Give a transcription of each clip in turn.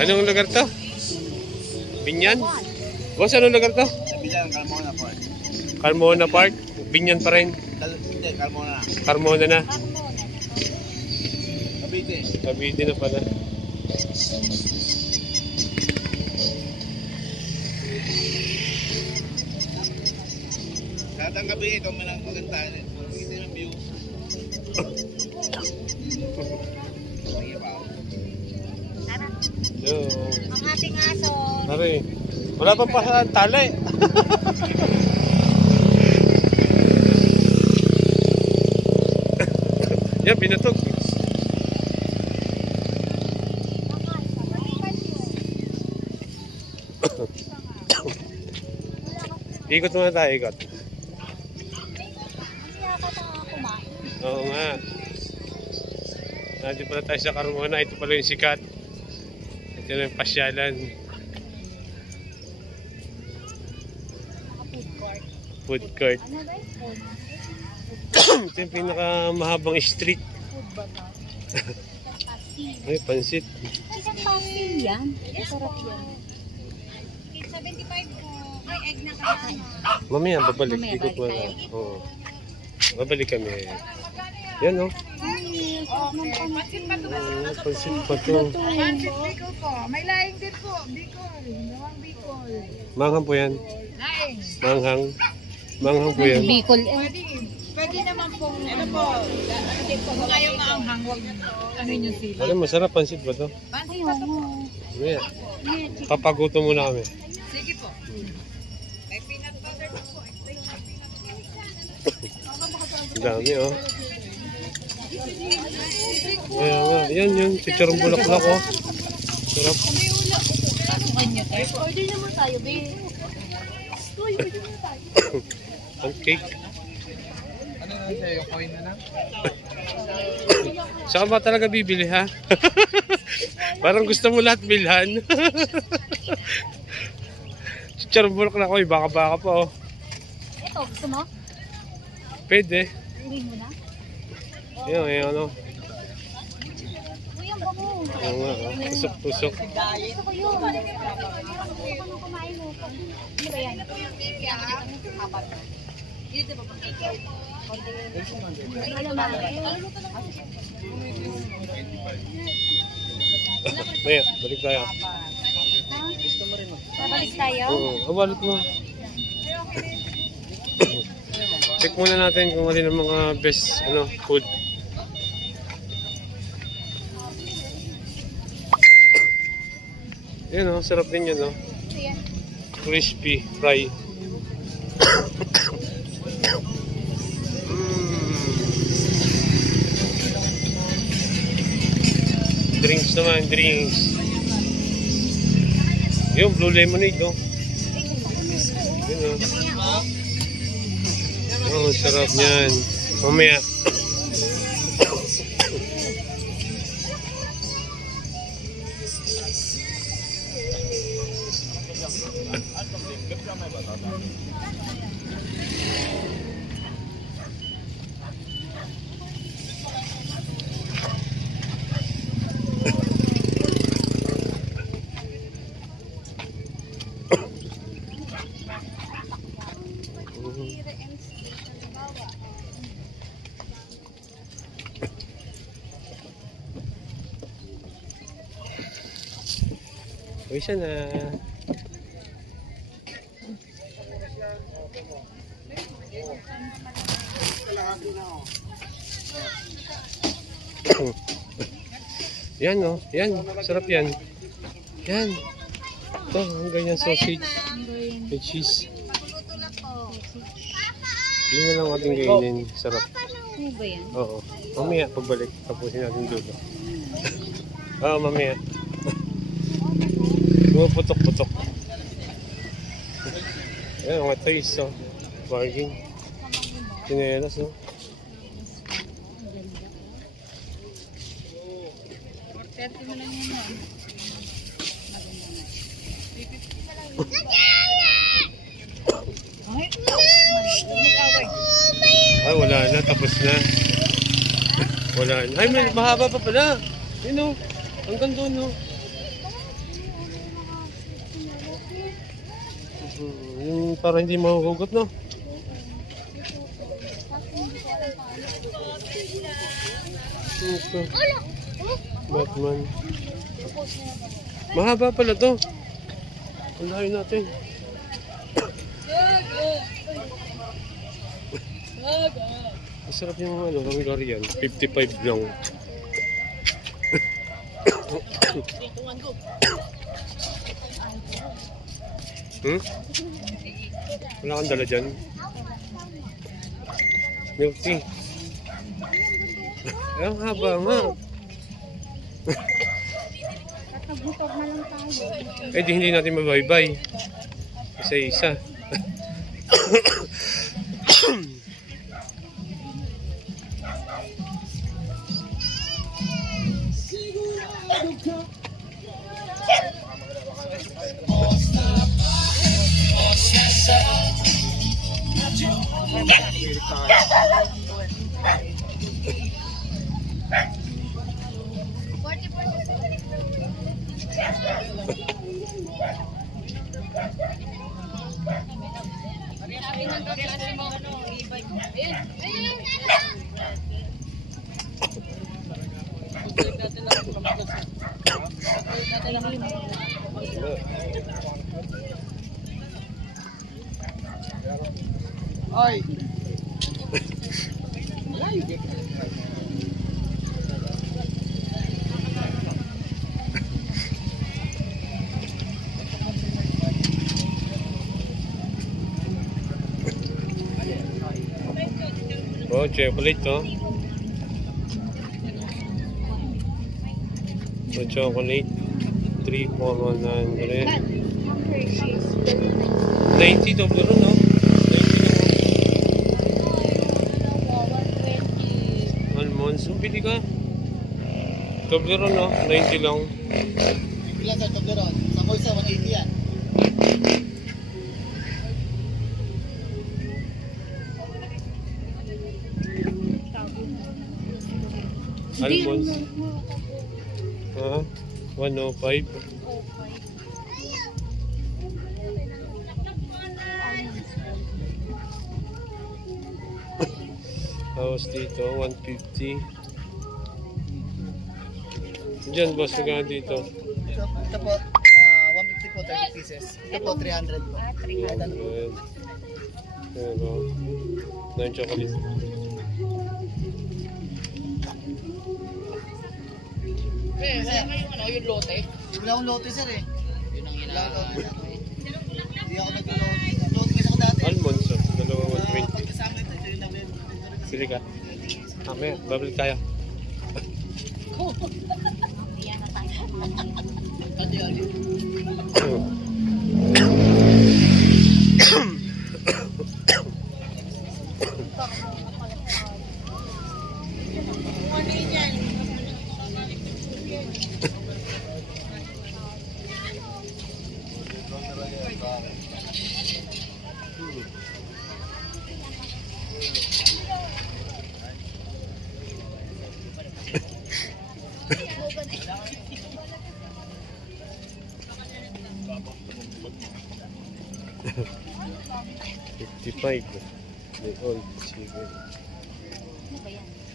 Anong lugar to? Binyan? Boss, anong lugar to? Binyan, Carmona po. Carmona Park? Binyan pa rin? Hindi, Carmona. Carmona na? Cavite. Cavite na pala. Lahat ang gabi ito, may nang magantahan eh. Makikita yung view. Yo. Ang ating aso. Pare, wala pang pasahan tali. Yan, binatog. Ikot muna tayo, ikot. Hindi yata ito kumain. Oo nga. Nandito pala tayo sa Carmona. Ito pala yung sikat. Ito na yung pasyalan. Naka-food court. Food court. Ano ba yung food? Ito yung pinakamahabang street. Food ba ba? Isang pastil. Ay, pansit. Isang pastil yan. Masarap yan. 75 po. May egg na kasama. Mamaya, babalik. Mamaya, Ikot mo balik na. Oo. Babalik kami. Yan, oh. Ay, pansit pa Pansit pa to. Pansit Bicol po. May laing din po. Bicol. Nawang Bicol. Manghang po yan. Laing. Manghang. Manghang po yan. Bicol eh. Pwede naman pong ano po. Kung ayaw maanghang, huwag ano nyo sila. Alam, masarap pansit ba to? Pansit Ay, pa to po. oo. Mamaya. Papaguto muna kami. Sige po. May peanut butter po po. Ang dami, oh. Kaya nga, yan yun. Chicharong bulaklak, oh. Sarap. Order naman tayo, babe. Order naman tayo. Pancake. Ano na siya, yung coin na lang? Saan ba talaga bibili, ha? Parang gusto mo lahat bilhan. Chicharong bulaklak, oh. Baka-baka pa, oh. Ito, gusto mo? Pwede. Uwi mo na? Yan, yan, ano. Uy, ang bango. Oo nga, oh. Tusok-tusok. Gusto ko yun. Gusto ko kumain mo. Ano ba yan? Kaya nakita mo kapat. Dito ba ba? Alam mo, Maya, balik tayo. babalik tayo? Oo, balik mo. Check muna natin kung alin ang mga best food. Yan oh, sarap din yan oh. Crispy fry. Drinks naman, drinks. Yung blue lemonade oh. Yun oh. Oh, sarap niyan. Mamaya. Uy, siya na. Yan oh, yan, sarap yan. Yan. Ito, ang ganyan sausage. May cheese. Pagluluto lang po. Yun na lang ating kainin. Sarap. Ano ba yan? Oo. Mamaya, pagbalik, tapusin natin dulo. Oo, mamaya. Putok-putok. Ayan, mga taste, oh. Bargain. Sinelas, no? Mo lang yan. Ay, wala na. Tapos na. Wala na. Ay, may mahaba pa pala. Yun o. Hanggang doon o. Yung para hindi mahuhugot, no? Ito. Batman. Mahaba pala to. Ang layo natin. Masarap yung ano, Hungarian. 55 lang. Wala kang dala dyan? Milk tea. Ay, ang haba nga. Kakagutor na lang tayo. Eh di hindi natin mabaybay. Isa-isa. Ay! Oh, chocolate to. Oh, chocolate. 3 for 100. 90 Toblerone, no? 90 lang. Almonds. So, pili ka. Toblerone, no? 90 lang. Ilan sa Toblerone? Sa Koisa, 180 yan. Almonds. Ha? 105. Tapos dito, 150. Diyan, boss, magkano dito? Ito po, 150 po, 30 pieces. Ito po, 300 po. Ayan. Pero, na yung chocolate. Yung lote? Wala akong lote, sir eh. Yun ang lote. Hindi ako nag-lote. Lote kasi ako dati. Almonds, oh. Dalawa 120. Pagkasama ito, ito yung namin. Pili ka. Mamaya, babalik tayo. $55. Day old chicken.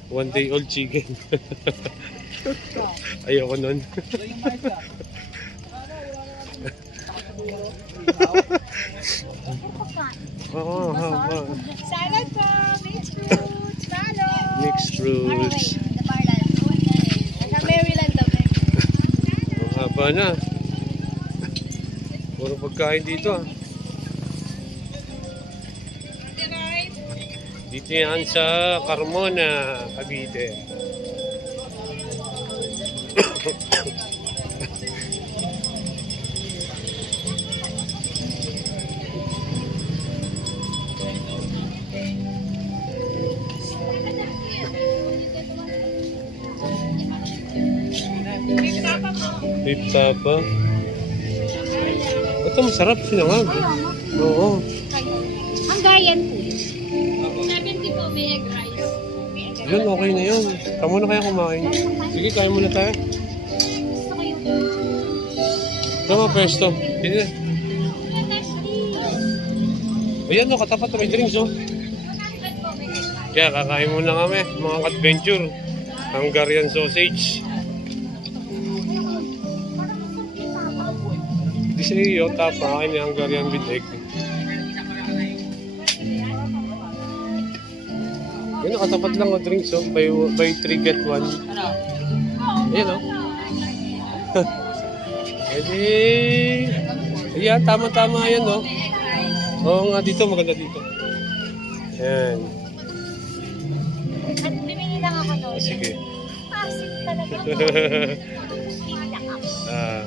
1 day old chicken. Ayoko nun. Oo, Salad po, mixed fruits, salad. mixed fruits. Nasa Maryland kami. Ang haba na. Puro pagkain dito ah. Dito yan sa Carmona, Cavite. Beef tapa. Ito masarap, sinangag. Oo. Hungarian food. 70 po, may egg rice. Yun, okay na yun. Kamu na kaya kumain. Sige, kain muna tayo. Tama, pwesto. Hindi na. Ayan no, katapat na may drinks oh. Kaya kakain muna kami, mga adventure. Hungarian sausage. Di siya iyo, tapa, kain ni Hungarian with egg. Yun, nakatapat lang o drinks oh. Buy 3 get 1. Ayan oh. Pwede. Ayan, tama-tama yan oh. Oo nga, dito, maganda dito. Ayan. Bumili lang ako doon. Sige. Asin talaga. Ah.